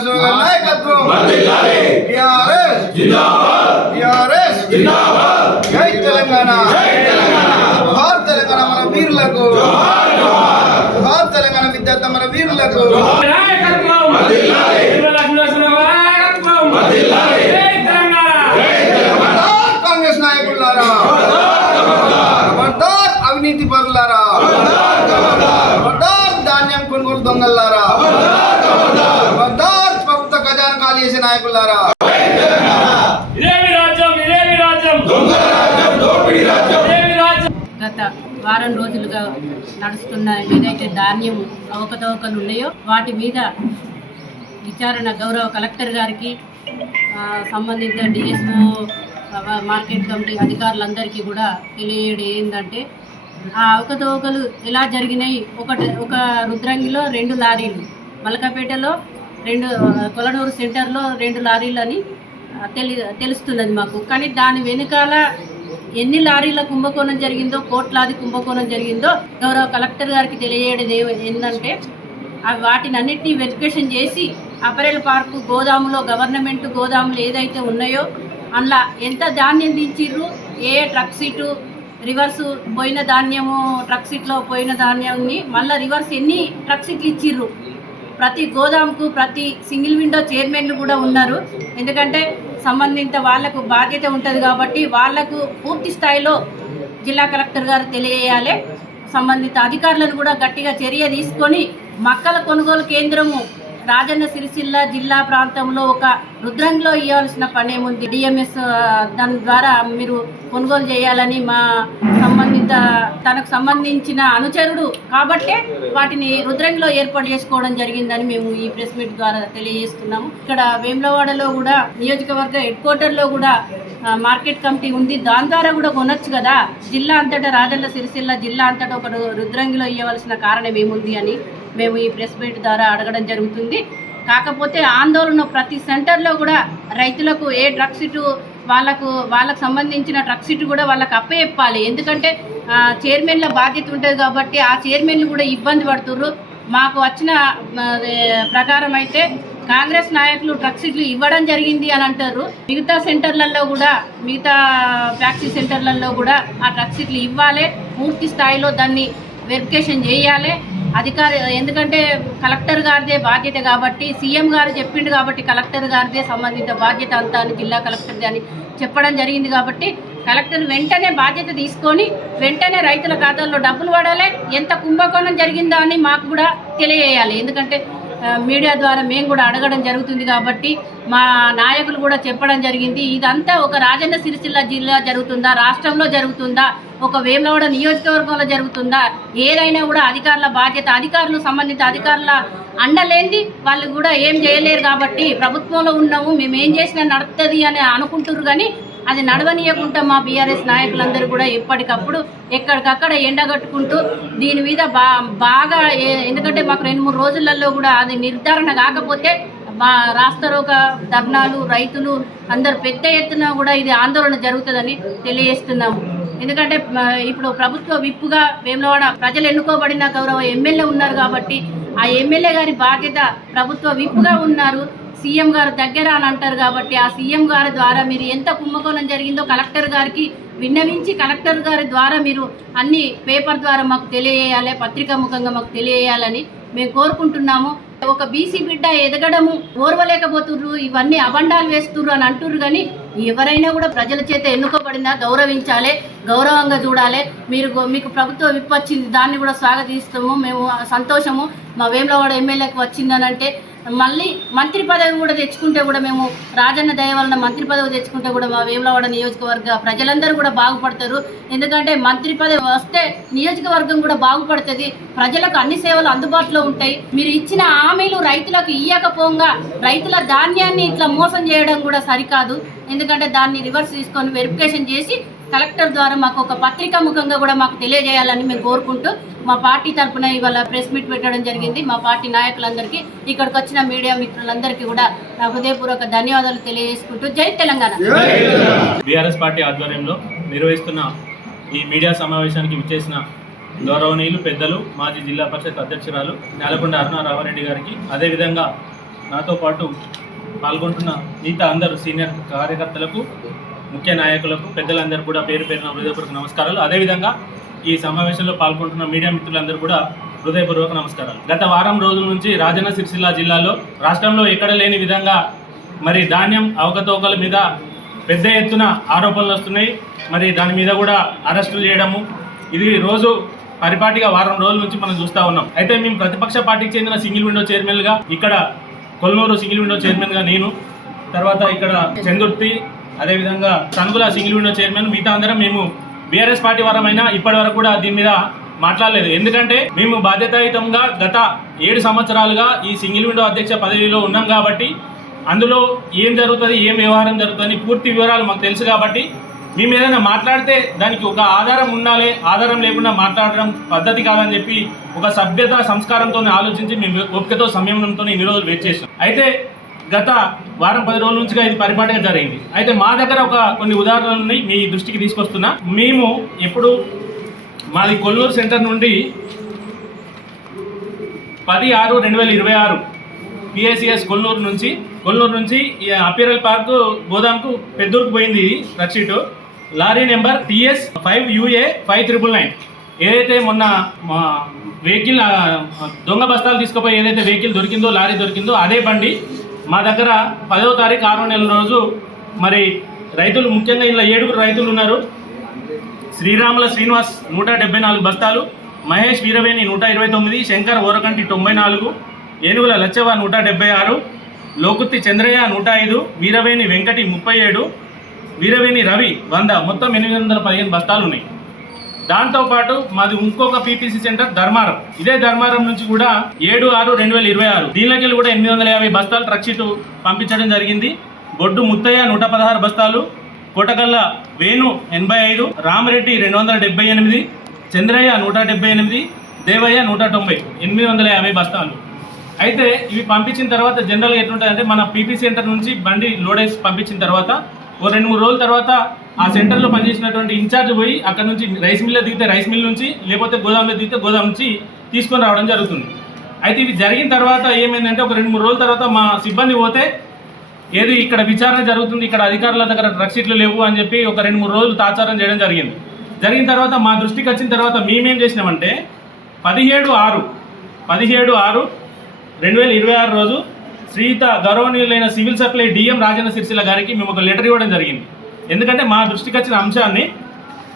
శ్రీనివాసరావు నాయకత్వం టిఆర్ఎస్ జిందాబాద్ టిఆర్ఎస్ జిందాబాద్ జై తెలంగాణ జోహార్ తెలంగాణ మన వీరులకు జోహార్ తెలంగాణ విద్యార్థి మన వీరులకు నాయకత్వం వర్ధిల్లాలి శ్రీనివాసరావు నాయకత్వం వర్ధిల్లాలి జై తెలంగాణ కాంగ్రెస్ నాయకులారా ఖబర్దార్ అవినీతి పరులారా ఖబర్దార్ ధాన్యం కొనుగోలు దొంగలారా ఖబర్దార్ ప్రభుత్వ ఖజానా ఖాళీ చేసే నాయకులారా ఇదేమి రాజ్యం ఇదేమి రాజ్యం దొంగల రాజ్యం దోపిడీ రాజ్యం ఇదేమి రాజ్యం. గత వారం రోజులుగా నడుస్తున్న ఏదైతే ధాన్యం అవకతవకలు ఉన్నాయో వాటి మీద విచారణ గౌరవ కలెక్టర్ గారికి సంబంధిత డిఎస్ఓ మార్కెట్ కమిటీ అధికారులందరికీ కూడా తెలియడం ఏంటంటే ఆ అవకతవకలు ఎలా జరిగినాయి. ఒక రుద్రంగిలో 2 లారీలు, మలకపేటలో 2, కొలనూరు సెంటర్లో 2 లారీలు అని తెలుస్తున్నది మాకు. కానీ దాని వెనుకాల ఎన్ని లారీల కుంభకోణం జరిగిందో, కోట్లాది కుంభకోణం జరిగిందో గౌరవ కలెక్టర్ గారికి తెలియజేయడం ఏంటంటే వాటిని అన్నిటినీ వెరిఫికేషన్ చేసి అపరెల్ పార్కు గోదాములో, గవర్నమెంట్ గోదాములు ఏదైతే ఉన్నాయో అందులో ఎంత ధాన్యం దించిర్రు, ఏ ట్రక్ సీటు రివర్సు పోయిన ధాన్యము, ట్రక్ సీట్లో పోయిన ధాన్యాన్ని మళ్ళీ రివర్స్ ఎన్ని ట్రక్ సీట్లు ఇచ్చిర్రు. ప్రతి గోదాముకు ప్రతి సింగిల్ విండో చైర్మన్లు కూడా ఉన్నారు. ఎందుకంటే సంబంధిత వాళ్లకు బాధ్యత ఉంటుంది కాబట్టి వాళ్లకు పూర్తి స్థాయిలో జిల్లా కలెక్టర్ గారు తెలియజేయాలి. సంబంధిత అధికారులను కూడా గట్టిగా చర్య తీసుకొని మక్కల కొనుగోలు కేంద్రము రాజన్న సిరిసిల్ల జిల్లా ప్రాంతంలో ఒక రుద్రంగిలో ఇవ్వాల్సిన పని ఏముంది. డిఎంఎస్ దాని ద్వారా మీరు కొనుగోలు చేయాలని మా సంబంధిత తనకు సంబంధించిన అనుచరుడు కాబట్టే వాటిని రుద్రంగిలో ఏర్పాటు చేసుకోవడం జరిగిందని మేము ఈ ప్రెస్ మీట్ ద్వారా తెలియజేస్తున్నాము. ఇక్కడ వేములవాడలో కూడా నియోజకవర్గ హెడ్ క్వార్టర్లో కూడా మార్కెట్ కమిటీ ఉంది. దాని ద్వారా కూడా కొనొచ్చు కదా. జిల్లా అంతటా రాజన్న సిరిసిల్ల జిల్లా అంతటా ఒక రుద్రంగిలో ఇవ్వవలసిన కారణం ఏముంది అని మేము ఈ ప్రెస్ మీట్ ద్వారా అడగడం జరుగుతుంది. కాకపోతే ఆందోళన ప్రతి సెంటర్లో కూడా రైతులకు ఏ ట్రక్ సీటు వాళ్ళకు సంబంధించిన ట్రక్ సీటు కూడా వాళ్ళకి అప్పచెప్పాలి. ఎందుకంటే చైర్మన్ల బాధ్యత ఉంటుంది కాబట్టి ఆ చైర్మన్లు కూడా ఇబ్బంది పడుతుర్రు. మాకు వచ్చిన ప్రకారం అయితే కాంగ్రెస్ నాయకులు ట్రక్ సీట్లు ఇవ్వడం జరిగింది అని అంటారు. మిగతా సెంటర్లలో కూడా, మిగతా ఫ్యాక్టరీ సెంటర్లలో కూడా ఆ ట్రక్ సీట్లు ఇవ్వాలి. పూర్తి స్థాయిలో దాన్ని వెరిఫికేషన్ చేయాలి ఎందుకంటే కలెక్టర్ గారిదే బాధ్యత కాబట్టి, సీఎం గారు చెప్పిండు కాబట్టి కలెక్టర్ గారిదే సంబంధిత బాధ్యత అంతా అని జిల్లా కలెక్టర్ది అని చెప్పడం జరిగింది. కాబట్టి కలెక్టర్ వెంటనే బాధ్యత తీసుకొని వెంటనే రైతుల ఖాతాల్లో డబ్బులు పడాలి. ఎంత కుంభకోణం జరిగిందా అని మాకు కూడా తెలియజేయాలి. ఎందుకంటే మీడియా ద్వారా మేము కూడా అడగడం జరుగుతుంది కాబట్టి మా నాయకులు కూడా చెప్పడం జరిగింది. ఇదంతా ఒక రాజన్న సిరిసిల్ల జిల్లా జరుగుతుందా, రాష్ట్రంలో జరుగుతుందా, ఒక వేములవాడ నియోజకవర్గంలో జరుగుతుందా, ఏదైనా కూడా అధికారుల బాధ్యత. అధికారులు సంబంధిత అధికారుల అండలేంది వాళ్ళు కూడా ఏం చేయలేరు కాబట్టి ప్రభుత్వంలో ఉన్నాము మేము ఏం చేసినా నడుస్తుంది అని అనుకుంటున్నారు. కానీ అది నడవనీయకుండా మా బీఆర్ఎస్ నాయకులందరూ కూడా ఎప్పటికప్పుడు ఎక్కడికక్కడ ఎండగట్టుకుంటూ దీని మీద బాగా ఎందుకంటే మాకు 2-3 రోజులలో కూడా అది నిర్ధారణ కాకపోతే మా రాస్తారోక ధర్నాలు, రైతులు అందరూ పెద్ద ఎత్తున కూడా ఇది ఆందోళన జరుగుతుందని తెలియజేస్తున్నాము. ఎందుకంటే ఇప్పుడు ప్రభుత్వ విప్పుగా వేములవాడ ప్రజలు ఎన్నుకోబడిన గౌరవ ఎమ్మెల్యే ఉన్నారు కాబట్టి ఆ ఎమ్మెల్యే గారి బాధ్యత ప్రభుత్వ విప్పుగా ఉన్నారు. సీఎం గారు దగ్గర అని అంటారు కాబట్టి ఆ సీఎం గారి ద్వారా మీరు ఎంత కుంభకోణం జరిగిందో కలెక్టర్ గారికి విన్నవించి కలెక్టర్ గారి ద్వారా మీరు అన్ని పేపర్ ద్వారా మాకు తెలియజేయాలి, పత్రికా ముఖంగా మాకు తెలియజేయాలని మేము కోరుకుంటున్నాము. ఒక బీసీ బిడ్డ ఎదగడము ఓర్వలేకపోతుర్రు, ఇవన్నీ అబండాలు వేస్తుర్రు అని అంటుర్రు. కానీ ఎవరైనా కూడా ప్రజల చేత ఎన్నుకోబడిందా గౌరవించాలి, గౌరవంగా చూడాలి. మీకు ప్రభుత్వ విప్ వచ్చింది, దాన్ని కూడా స్వాగతిస్తాము. మేము సంతోషము మా వేములవాడ ఎమ్మెల్యేకి వచ్చిందని అంటే మళ్ళీ మంత్రి పదవి కూడా తెచ్చుకుంటే కూడా మేము రాజన్న దయ వలన మంత్రి పదవి తెచ్చుకుంటే కూడా మా వేములవాడ నియోజకవర్గ ప్రజలందరూ కూడా బాగుపడతారు. ఎందుకంటే మంత్రి పదవి వస్తే నియోజకవర్గం కూడా బాగుపడుతుంది, ప్రజలకు అన్ని సేవలు అందుబాటులో ఉంటాయి. మీరు ఇచ్చిన హామీలు రైతులకు ఇయ్యకపోగా రైతుల ధాన్యాన్ని ఇట్లా మోసం చేయడం కూడా సరికాదు. ఎందుకంటే దాన్ని రివర్స్ తీసుకొని వెరిఫికేషన్ చేసి కలెక్టర్ ద్వారా మాకు ఒక పత్రికా ముఖంగా కూడా మాకు తెలియజేయాలని మేము కోరుకుంటూ మా పార్టీ తరఫున ఇవాళ ప్రెస్ మీట్ పెట్టడం జరిగింది. మా పార్టీ నాయకులందరికీ, ఇక్కడికి వచ్చిన మీడియా మిత్రులందరికీ కూడా నా హృదయపూర్వక ధన్యవాదాలు తెలియజేసుకుంటూ జై తెలంగాణ. బీఆర్ఎస్ పార్టీ ఆధ్వర్యంలో నిర్వహిస్తున్న ఈ మీడియా సమావేశానికి విచ్చేసిన గౌరవనీయులు పెద్దలు మాజీ జిల్లా పరిషత్ అధ్యక్షురాలు నేలకొండ అరుణ రామారెడ్డి గారికి, అదేవిధంగా నాతో పాటు పాల్గొంటున్న మిగతా అందరూ సీనియర్ కార్యకర్తలకు, ముఖ్య నాయకులకు, పెద్దలందరూ కూడా పేరు పేరున హృదయపూర్వక నమస్కారాలు. అదేవిధంగా ఈ సమావేశంలో పాల్గొంటున్న మీడియా మిత్రులందరూ కూడా హృదయపూర్వక నమస్కారాలు. గత వారం రోజుల నుంచి రాజన్న సిరిసిల్ల జిల్లాలో రాష్ట్రంలో ఎక్కడ లేని విధంగా మరి ధాన్యం అవకతవకల మీద పెద్ద ఎత్తున ఆరోపణలు వస్తున్నాయి. మరి దాని మీద కూడా అరెస్టులు చేయడము, ఇది రోజు పరిపాటిగా వారం రోజుల నుంచి మనం చూస్తూ ఉన్నాం. అయితే మేము ప్రతిపక్ష పార్టీకి చెందిన సింగిల్ విండో చైర్మన్గా, ఇక్కడ కొల్నూరు సింగిల్ విండో చైర్మన్గా నేను, తర్వాత ఇక్కడ చందుర్తి, అదేవిధంగా సంగుల సింగిల్ విండో చైర్మన్, మిగతా అందరం మేము బీఆర్ఎస్ పార్టీ వారమైనా ఇప్పటి వరకు కూడా దీని మీద మాట్లాడలేదు. ఎందుకంటే మేము బాధ్యతాయుతంగా గత 7 సంవత్సరాలుగా ఈ సింగిల్ విండో అధ్యక్ష పదవిలో ఉన్నాం కాబట్టి అందులో ఏం జరుగుతుంది, ఏం వ్యవహారం జరుగుతుంది పూర్తి వివరాలు మాకు తెలుసు కాబట్టి మేము ఏదైనా మాట్లాడితే దానికి ఒక ఆధారం ఉండాలి, ఆధారం లేకుండా మాట్లాడడం పద్ధతి కాదని చెప్పి ఒక సభ్యత సంస్కారంతో ఆలోచించి మేము ఓపికతో సంయమనంతో ఇన్ని రోజులు వెయిట్ చేసాం. అయితే గత వారం 10 రోజుల నుంచిగా ఇది పరిపాటిగా జరిగింది. అయితే మా దగ్గర కొన్ని ఉదాహరణలని మీ దృష్టికి తీసుకొస్తున్నా. మేము ఎప్పుడు మాది కొల్లూరు సెంటర్ నుండి 10/6/2026 పిఎస్సిఎస్ కొల్లూరు నుంచి ఈ అపీరల్ పార్క్ గోదాంకు పెద్దూరుకు పోయింది truck sheet. Lorry number TS 5UA 5999. ఏదైతే మొన్న వెహికల్ దొంగ బస్తాలు తీసుకుపోయి ఏదైతే వెహికల్ దొరికిందో, లారీ దొరికిందో అదే బండి మా దగ్గర 10వ తారీఖు 6వ నెల రోజు మరి రైతులు, ముఖ్యంగా ఇలా 7 రైతులు ఉన్నారు. శ్రీరాముల శ్రీనివాస్ 174 బస్తాలు, మహేష్ వీరవేణి 129, శంకర్ ఓరకంటి 94, ఏనుగుల లచ్చవ 176, లోకుత్తి చంద్రయ్య 105, వీరవేణి వెంకటి 37, వీరవేణి రవి 100, మొత్తం 815 బస్తాలు ఉన్నాయి. దాంతోపాటు మాది ఇంకొక పీపీసీ సెంటర్ ధర్మారం. ఇదే ధర్మారం నుంచి కూడా 7/6/2026 దీనిలోకి కూడా 850 బస్తాలు ట్రక్ షీటు పంపించడం జరిగింది. బొడ్డు ముత్తయ్య 116 బస్తాలు, కోటకల్ల వేణు 85, రామరెడ్డి 278, చంద్రయ్య 178, దేవయ్య 190, 850 బస్తాలు. అయితే ఇవి పంపించిన తర్వాత జనరల్గా ఎట్లుంటుందంటే మన పీపీ సెంటర్ నుంచి బండి లోడేసి పంపించిన తర్వాత ఓ 2-3 రోజుల తర్వాత ఆ సెంటర్లో పనిచేసినటువంటి ఇన్ఛార్జ్ పోయి అక్కడ నుంచి రైస్ మిల్లో దిగితే రైస్ మిల్ నుంచి, లేకపోతే గోదాంలో దిగితే గోదాం నుంచి తీసుకొని రావడం జరుగుతుంది. అయితే ఇవి జరిగిన తర్వాత ఏమైందంటే ఒక 2-3 రోజుల తర్వాత మా సిబ్బంది పోతే ఏది ఇక్కడ విచారణ జరుగుతుంది, ఇక్కడ అధికారుల దగ్గర ట్రక్ షీట్లు లేవు అని చెప్పి ఒక 2-3 రోజులు తాచారం చేయడం జరిగింది. జరిగిన తర్వాత మా దృష్టికి వచ్చిన తర్వాత మేమేం చేసినామంటే 17/6/2026 రోజు శ్రీయుత గౌరవనీయులైన civil supply DM Rajanna Sircilla గారికి మేము ఒక లెటర్ ఇవ్వడం జరిగింది. ఎందుకంటే మా దృష్టికి వచ్చిన అంశాన్ని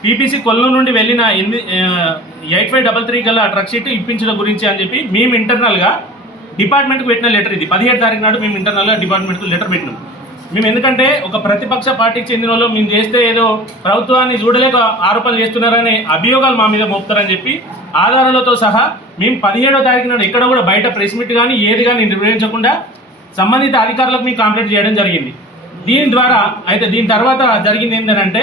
పీపీసీ కొల్లు నుండి వెళ్ళిన 8533 గల ట్రక్ షీట్ ఇప్పించడం గురించి అని చెప్పి మేము ఇంటర్నల్గా డిపార్ట్మెంట్కి పెట్టిన లెటర్ ఇది. 17 తారీఖు నాడు మేము ఇంటర్నల్గా డిపార్ట్మెంట్కి లెటర్ పెట్టినాం. మేము ఎందుకంటే ఒక ప్రతిపక్ష పార్టీకి చెందిన వాళ్ళు మేము చేస్తే ఏదో ప్రభుత్వాన్ని చూడలేక ఆరోపణలు చేస్తున్నారనే అభియోగాలు మా మీద మోపుతారని చెప్పి ఆధారాలతో సహా మేము 17వ తారీఖు నాడు ఎక్కడ కూడా బయట ప్రెస్ మీట్ కానీ ఏది కానీ నిర్వహించకుండా సంబంధిత అధికారులకు మేము కంప్లైంట్ చేయడం జరిగింది. దీని తర్వాత జరిగింది ఏంటంటే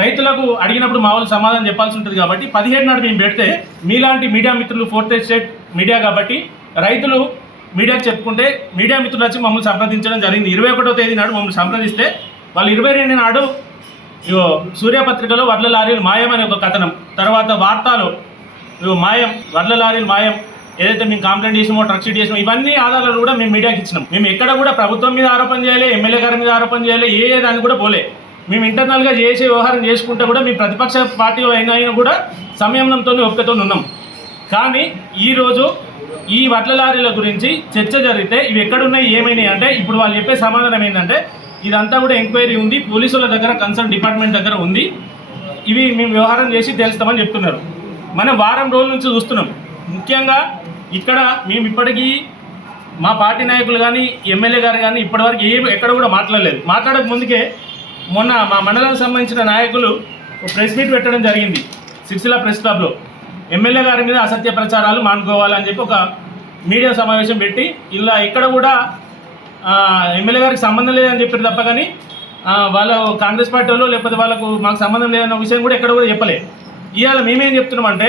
రైతులకు అడిగినప్పుడు మా వాళ్ళు సమాధానం చెప్పాల్సి ఉంటుంది కాబట్టి 17 నాడు మేము పెడితే మీలాంటి మీడియా మిత్రులు 4th ఎస్టేట్ మీడియా కాబట్టి రైతులు మీడియాకు చెప్పుకుంటే మీడియా మిత్రులు వచ్చి మమ్మల్ని సంప్రదించడం జరిగింది. 21వ తేదీ నాడు మమ్మల్ని సంప్రదిస్తే వాళ్ళు 22 నాడు సూర్యపత్రికలో వడ్ల లారీలు మాయం అనే ఒక కథనం, తర్వాత వార్తలు మాయం, వడ్ల లారీలు మాయం, ఏదైతే మేము కంప్లైంట్ చేసినామో ట్రక్ షీట్ చేసినామో ఇవన్నీ ఆధారాలు కూడా మేము మీడియాకి ఇచ్చినాం. మేము ఎక్కడ కూడా ప్రభుత్వం మీద ఆరోపణ చేయాలి, ఎమ్మెల్యే గారి మీద ఆరోపణ చేయాలి, దాన్ని కూడా పోలే. మేము ఇంటర్నల్గా చేసే వ్యవహారం చేసుకుంటే కూడా మీ ప్రతిపక్ష పార్టీ అయినా కూడా సంయమనంతో ఒప్పుకతో ఉన్నాం. కానీ ఈరోజు ఈ వడ్ల లారీల గురించి చర్చ జరిగితే ఇవి ఎక్కడున్నాయి ఏమైనాయి అంటే ఇప్పుడు వాళ్ళు చెప్పే సమాధానం ఏంటంటే ఇదంతా కూడా ఎంక్వైరీ ఉంది, పోలీసుల దగ్గర కన్సర్న్ డిపార్ట్మెంట్ దగ్గర ఉంది, ఇవి మేము వ్యవహారం చేసి తెలుస్తామని చెప్తున్నారు. మనం వారం రోజుల నుంచి చూస్తున్నాం. ముఖ్యంగా ఇక్కడ మేము ఇప్పటికీ మా పార్టీ నాయకులు కానీ ఎమ్మెల్యే గారు కానీ ఇప్పటివరకు ఎక్కడ కూడా మాట్లాడలేదు. మాట్లాడక ముందుకే మొన్న మా మండలానికి సంబంధించిన నాయకులు ప్రెస్ మీట్ పెట్టడం జరిగింది సిరిసిల్ల ప్రెస్ క్లబ్లో. ఎమ్మెల్యే గారి మీద అసత్య ప్రచారాలు మానుకోవాలని చెప్పి ఒక మీడియా సమావేశం పెట్టి ఇలా ఎక్కడ కూడా ఎమ్మెల్యే గారికి సంబంధం లేదని చెప్పారు తప్ప కానీ వాళ్ళ కాంగ్రెస్ పార్టీ వాళ్ళు లేకపోతే మాకు సంబంధం లేదన్న విషయం కూడా ఎక్కడ కూడా చెప్పలే. ఇవాళ మేమేం చెప్తున్నామంటే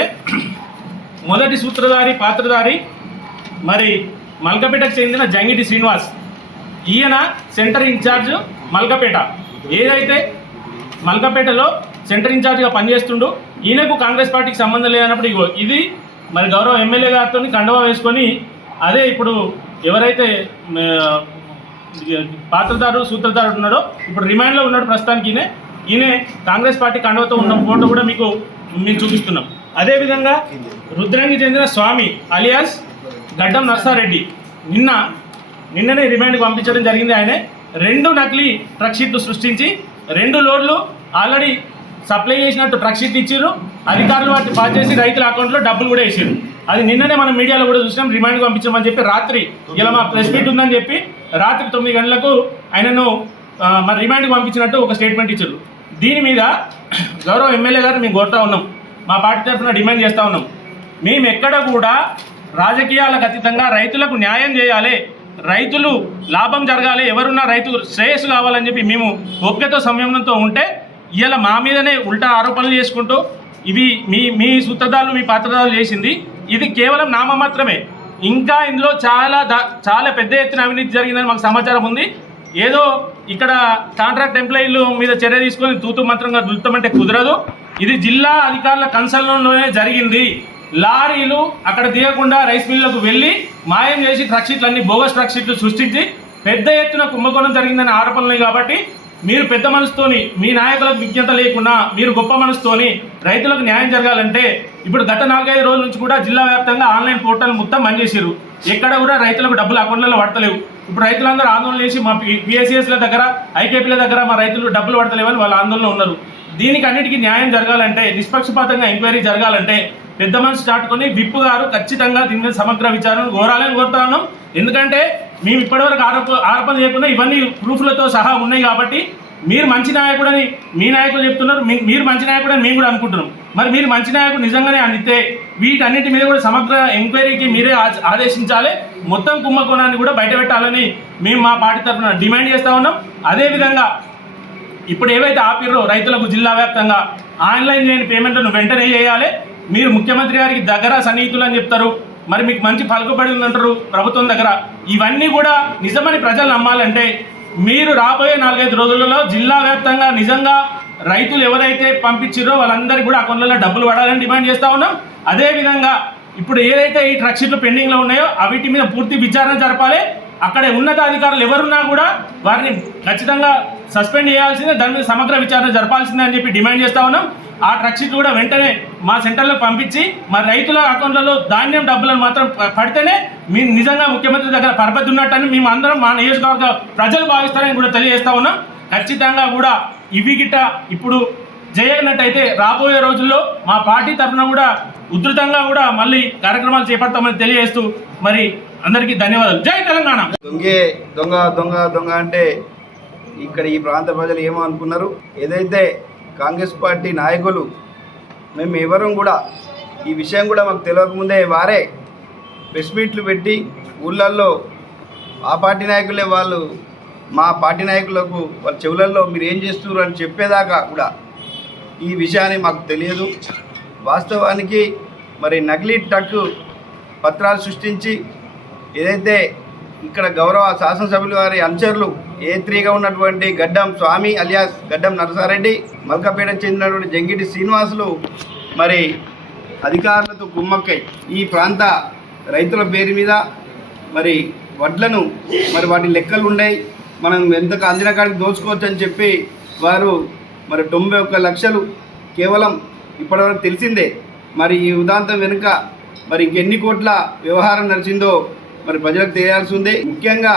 మొదటి సూత్రధారి పాత్రధారి మరి మల్కపేటకు చెందిన జంగిటి శ్రీనివాస్, ఈయన సెంటర్ ఇన్ఛార్జ్ మల్కపేట. ఏదైతే మల్కపేటలో సెంటర్ ఇన్ఛార్జ్గా పనిచేస్తుండో ఈయనకు కాంగ్రెస్ పార్టీకి సంబంధం లేదన్నప్పుడు ఇది మరి గౌరవ ఎమ్మెల్యే గారితో కండవా వేసుకొని అదే ఇప్పుడు ఎవరైతే పాత్రదారు సూత్రధారుడు ఉన్నాడో ఇప్పుడు రిమాండ్లో ఉన్నాడు ప్రస్తుతానికి ఈయన కాంగ్రెస్ పార్టీ కండువతో ఉన్న ఫోటో కూడా మీకు మేము చూపిస్తున్నాం. అదేవిధంగా రుద్రంగి చెందిన స్వామి అలియాస్ గడ్డం నర్సారెడ్డి నిన్ననే రిమాండ్కి పంపించడం జరిగింది. ఆయన 2 నకిలీ ట్రక్ షీట్లు సృష్టించి 2 లోడ్లు ఆల్రెడీ సప్లై చేసినట్టు ట్రక్ షీట్లు ఇచ్చారు. అధికారులు వాటిని పాస్ చేసి రైతుల అకౌంట్లో డబ్బులు కూడా వేసారు. అది నిన్ననే మనం మీడియాలో కూడా చూసినాం. రిమాండ్కి పంపించామని చెప్పి రాత్రి ఇలా మా ప్రెస్ మీట్ ఉందని చెప్పి రాత్రి 9 గంటలకు ఆయనను మరి రిమాండ్కి పంపించినట్టు ఒక స్టేట్మెంట్ ఇచ్చారు. దీని మీద గౌరవ ఎమ్మెల్యే గారు మేము కోరుతా ఉన్నాం, మా పార్టీ తరఫున డిమాండ్ చేస్తూ ఉన్నాం. మేము ఎక్కడ కూడా రాజకీయాలకు అతీతంగా రైతులకు న్యాయం చేయాలి, రైతులు లాభం జరగాలి, ఎవరున్నా రైతు శ్రేయస్సు కావాలని చెప్పి మేము ఓపికతో సంయమనంతో ఉంటే ఇవాళ మా మీదనే ఉల్టా ఆరోపణలు చేసుకుంటూ ఇవి మీ సూత్రధారులు మీ పాత్రధారులు చేసింది ఇది కేవలం నామమాత్రమే. ఇంకా ఇందులో చాలా పెద్ద ఎత్తున అవినీతి జరిగిందని మాకు సమాచారం ఉంది. ఏదో ఇక్కడ కాంట్రాక్ట్ ఎంప్లాయీలు మీద చర్య తీసుకొని తూతు మంత్రంగా దులుతామంటే కుదరదు. ఇది జిల్లా అధికారుల కన్సల్లోనే జరిగింది. లారీలు అక్కడ దిగకుండా రైస్ మిల్లులకు వెళ్ళి మాయం చేసి ట్రక్ షీట్లు అన్ని బోగస్ ట్రక్ షీట్లు సృష్టించి పెద్ద ఎత్తున కుంభకోణం జరిగిందనే ఆరోపణలు. కాబట్టి మీరు పెద్ద మనసుతోని మీ నాయకులకు విజ్ఞత లేకుండా మీరు గొప్ప మనసుతోని రైతులకు న్యాయం జరగాలంటే ఇప్పుడు గత 4-5 రోజుల నుంచి కూడా జిల్లా వ్యాప్తంగా ఆన్లైన్ పోర్టల్ మొత్తం బంద్ చేసారు. ఎక్కడ కూడా రైతులకు డబ్బులు అకౌంట్లలో పడతలేవు. ఇప్పుడు రైతులందరూ ఆందోళన చేసి మా పిఎస్సిఎస్ల దగ్గర ఐకేపీల దగ్గర మా రైతులు డబ్బులు పడతలేవని వాళ్ళ ఆందోళన ఉన్నారు. దీనికి అన్నిటికీ న్యాయం జరగాలంటే నిష్పక్షపాతంగా ఎంక్వైరీ జరగాలంటే పెద్ద మనసు చాటుకొని విప్పు గారు ఖచ్చితంగా దీని మీద సమగ్ర విచారణ కోరాలని కోరుతా ఉన్నాం. ఎందుకంటే మేము ఇప్పటివరకు ఆరోపణ చేయకుండా ఇవన్నీ ప్రూఫ్లతో సహా ఉన్నాయి. కాబట్టి మీరు మంచి నాయకుడని మీ నాయకులు చెప్తున్నారు, మీరు మంచి నాయకుడని మేము కూడా అనుకుంటున్నాం. మరి మీరు మంచి నాయకుడు నిజంగానే అందితే వీటన్నిటి మీద కూడా సమగ్ర ఎంక్వైరీకి మీరే ఆదేశించాలి, మొత్తం కుంభకోణాన్ని కూడా బయటపెట్టాలని మేము మా పార్టీ తరఫున డిమాండ్ చేస్తూ ఉన్నాం. అదేవిధంగా ఇప్పుడు ఏవైతే ఆపిర్రో రైతులకు జిల్లా వ్యాప్తంగా ఆన్లైన్ చేయని పేమెంట్లను వెంటనే చేయాలి. మీరు ముఖ్యమంత్రి గారికి దగ్గర సన్నిహితులు అని చెప్తారు, మరి మీకు మంచి పలుకుబడి ఉందంటారు ప్రభుత్వం దగ్గర. ఇవన్నీ కూడా నిజమని ప్రజలు నమ్మాలంటే మీరు రాబోయే 4-5 రోజులలో జిల్లా వ్యాప్తంగా నిజంగా రైతులు ఎవరైతే పంపించారో వాళ్ళందరికీ కూడా అకౌంట్లలో డబ్బులు పడాలని డిమాండ్ చేస్తూ ఉన్నాం. అదేవిధంగా ఇప్పుడు ఏదైతే ఈ ట్రక్ షీట్లు పెండింగ్లో ఉన్నాయో అవిటి మీద పూర్తి విచారణ జరపాలి. అక్కడ ఉన్నతాధికారులు ఎవరున్నా కూడా వారిని ఖచ్చితంగా సస్పెండ్ చేయాల్సిందే, దాని మీద సమగ్ర విచారణ జరపాల్సిందే అని చెప్పి డిమాండ్ చేస్తూ ఉన్నాం. ఆ ట్రక్ షీట్ కూడా వెంటనే మా సెంటర్లో పంపించి మా రైతుల అకౌంట్లలో ధాన్యం డబ్బులను మాత్రం పడితేనే మేము నిజంగా ముఖ్యమంత్రి దగ్గర పరపతి ఉన్నట్టని మేము అందరం మా నియోజకవర్గ ప్రజలు భావిస్తారని కూడా తెలియజేస్తూ ఉన్నాం. ఖచ్చితంగా కూడా ఇవి గిట్ట ఇప్పుడు చేయనట్టయితే రాబోయే రోజుల్లో మా పార్టీ తరఫున కూడా ఉధృతంగా కూడా మళ్ళీ కార్యక్రమాలు చేపడతామని తెలియజేస్తూ మరి అందరికీ ధన్యవాదాలు. జై తెలంగాణ. దొంగ దొంగ దొంగ అంటే ఇక్కడ ఈ ప్రాంత ప్రజలు ఏమో అనుకున్నారు. ఏదైతే కాంగ్రెస్ పార్టీ నాయకులు మేము ఎవరం కూడా ఈ విషయం కూడా మాకు తెలియకముందే వారే ప్రెస్ మీట్లు పెట్టి ఊళ్ళల్లో ఆ పార్టీ నాయకులే వాళ్ళు మా పార్టీ నాయకులకు వాళ్ళ చెవులలో మీరు ఏం చేస్తున్నారు అని చెప్పేదాకా కూడా ఈ విషయాన్ని మాకు తెలియదు. వాస్తవానికి మరి నకిలీ ట్రక్ పత్రాలు సృష్టించి ఏదైతే ఇక్కడ గౌరవ శాసనసభ్యులు వారి అనుచరులు A3గా ఉన్నటువంటి గడ్డం స్వామి అలియాస్ గడ్డం నరసారెడ్డి, మల్కపేట చెందినటువంటి జంగిటి శ్రీనివాసులు మరి అధికారులతో కుమ్మక్కై ఈ ప్రాంత రైతుల పేరు మీద మరి వడ్లను మరి వాటి లెక్కలు ఉన్నాయి, మనం ఎంత అందిన కాడికి దోచుకోవచ్చు అని చెప్పి వారు మరి 91 లక్షలు కేవలం ఇప్పటివరకు తెలిసిందే. మరి ఈ ఉదాంతం వెనుక మరి ఇంకెన్ని కోట్ల వ్యవహారం నడిచిందో మరి ప్రజలకు తెలియాల్సి ఉంది. ముఖ్యంగా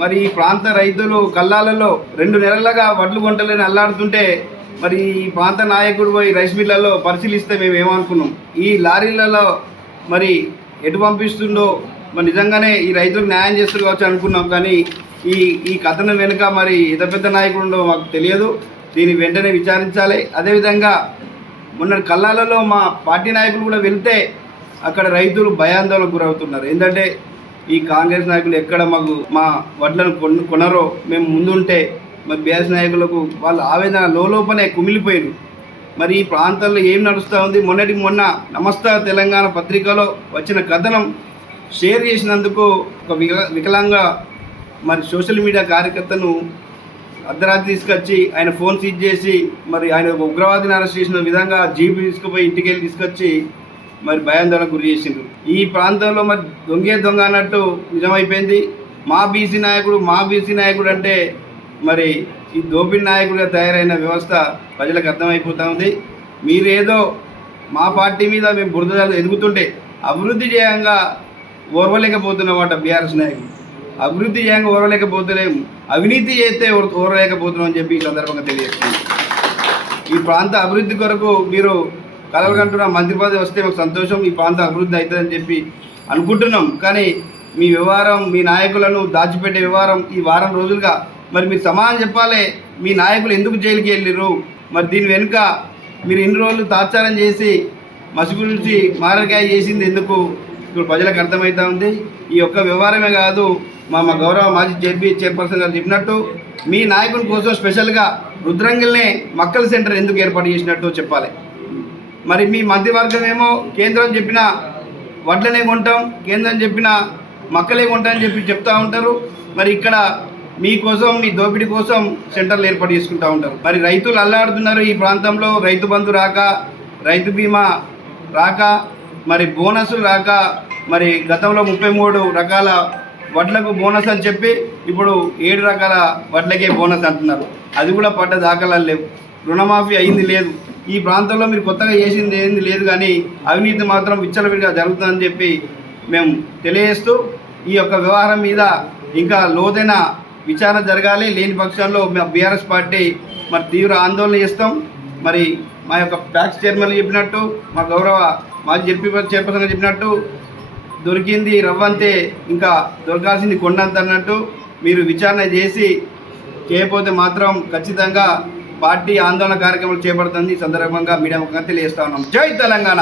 మరి ఈ ప్రాంత రైతులు కల్లాలలో 2 నెలలుగా వడ్లు గుంటలని అల్లాడుతుంటే మరి ఈ ప్రాంత నాయకుడు పోయి రైస్ మిల్లలో పరిశీలిస్తే మేము ఏమనుకున్నాం, ఈ లారీలలో మరి ఎటు పంపిస్తుండో మరి నిజంగానే ఈ రైతులకు న్యాయం చేస్తారు కావచ్చు అనుకున్నాం. కానీ ఈ కథనం వెనుక మరి ఎంత పెద్ద నాయకుడు ఉండో మాకు తెలియదు. దీన్ని వెంటనే విచారించాలి. అదేవిధంగా మొన్న కల్లాలలో మా పార్టీ నాయకులు కూడా వెళ్తే అక్కడ రైతులు భయాందోళనకు గురవుతున్నారు. ఏంటంటే ఈ కాంగ్రెస్ నాయకులు ఎక్కడ మాకు మా వడ్లను కొనరో మేము ముందుంటే మరి బీఆర్ఎస్ నాయకులకు వాళ్ళ ఆవేదన లోపలే కుమిలిపోయారు. మరి ఈ ప్రాంతాల్లో ఏం నడుస్తూ ఉంది, మొన్న నమస్తే తెలంగాణ పత్రికలో వచ్చిన కథనం షేర్ చేసినందుకు ఒక వికలాంగ మరి సోషల్ మీడియా కార్యకర్తను అర్ధరాత్రి తీసుకొచ్చి ఆయన ఫోన్ సీజ్ చేసి మరి ఆయన ఉగ్రవాదిని అరెస్ట్ చేసిన విధంగా జీబీ తీసుకుపోయి ఇంటికి వెళ్ళి తీసుకొచ్చి మరి భయాందోళనకు గురి చేసిండ్రు. ఈ ప్రాంతంలో మరి దొంగే దొంగ అన్నట్టు నిజమైపోయింది. మా బీసీ నాయకుడు అంటే మరి ఈ దోపిడీ నాయకుడిగా తయారైన వ్యవస్థ ప్రజలకు అర్థమైపోతూ ఉంది. మీరేదో మా పార్టీ మీద మేము బురద ఎదుగుతుంటే అభివృద్ధి చేయంగా ఓర్వలేకపోతున్నమాట బీఆర్ఎస్ నాయకులు. అభివృద్ధి చేయంగా ఓర్వలేకపోతలేము, అవినీతి చేస్తే ఓర్వలేకపోతున్నాం అని చెప్పి ఈ సందర్భంగా తెలియజేస్తున్నాం. ఈ ప్రాంత అభివృద్ధి కొరకు మీరు కలలుగంటున్న మంత్రి పదవి వస్తే మాకు సంతోషం, ఈ ప్రాంత అభివృద్ధి అవుతుందని చెప్పి అనుకుంటున్నాం. కానీ మీ వ్యవహారం, మీ నాయకులను దాచిపెట్టే వ్యవహారం ఈ వారం రోజులుగా మరి మీరు సమాధానం చెప్పాలి. మీ నాయకులు ఎందుకు జైలుకి వెళ్ళిర్రు? మరి దీని వెనుక మీరు ఇన్ని రోజులు తాత్సారం చేసి మసిగురించి మారకాయ చేసింది ఎందుకు ఇప్పుడు ప్రజలకు అర్థమవుతా ఉంది. ఈ ఒక్క వ్యవహారమే కాదు, మా గౌరవ మాజీ చైర్పర్సన్ గారు చెప్పినట్టు మీ నాయకుని కోసం స్పెషల్గా రుద్రంగిల్నే మక్కల సెంటర్ ఎందుకు ఏర్పాటు చేసినట్టు చెప్పాలి. మరి మీ మంత్రివర్గం ఏమో కేంద్రం చెప్పిన వడ్లనే కొంటాం, కేంద్రం చెప్పిన మక్కలే కొంటామని చెప్పి చెప్తూ ఉంటారు. మరి ఇక్కడ మీకోసం, మీ దోపిడీ కోసం సెంటర్లు ఏర్పాటు చేసుకుంటూ ఉంటారు. మరి రైతులు అల్లాడుతున్నారు. ఈ ప్రాంతంలో రైతు బంధు రాక, రైతు బీమా రాక, మరి బోనస్లు రాక, మరి గతంలో 33 రకాల వడ్లకు బోనస్ అని చెప్పి ఇప్పుడు 7 రకాల వడ్లకే బోనస్ అంటున్నారు. అది కూడా పడ్డ దాఖలాలు లేవు. రుణమాఫీ అయింది లేదు. ఈ ప్రాంతంలో మీరు కొత్తగా చేసింది ఏంది లేదు, కానీ అవినీతి మాత్రం విచ్చలవిడిగా జరుగుతుందని చెప్పి మేము తెలియజేస్తూ ఈ యొక్క వ్యవహారం మీద ఇంకా లోతైన విచారణ జరగాలి. లేని పక్షంలో మా బీఆర్ఎస్ పార్టీ మరి తీవ్ర ఆందోళన చేస్తాం. మరి మా యొక్క ప్యాక్స్ చైర్మన్ చెప్పినట్టు, మా గౌరవ మాజీ చైర్పర్సన్ చెప్పినట్టు దొరికింది రవ్వంతే, ఇంకా దొరకాల్సింది కొండంత అన్నట్టు మీరు విచారణ చేసి చేయకపోతే మాత్రం ఖచ్చితంగా పార్టీ ఆందోళన కార్యక్రమాలు చేపడుతుంది. ఈ సందర్భంగా మీడియా ముఖంగా తెలియజేస్తా ఉన్నాం. జై తెలంగాణ.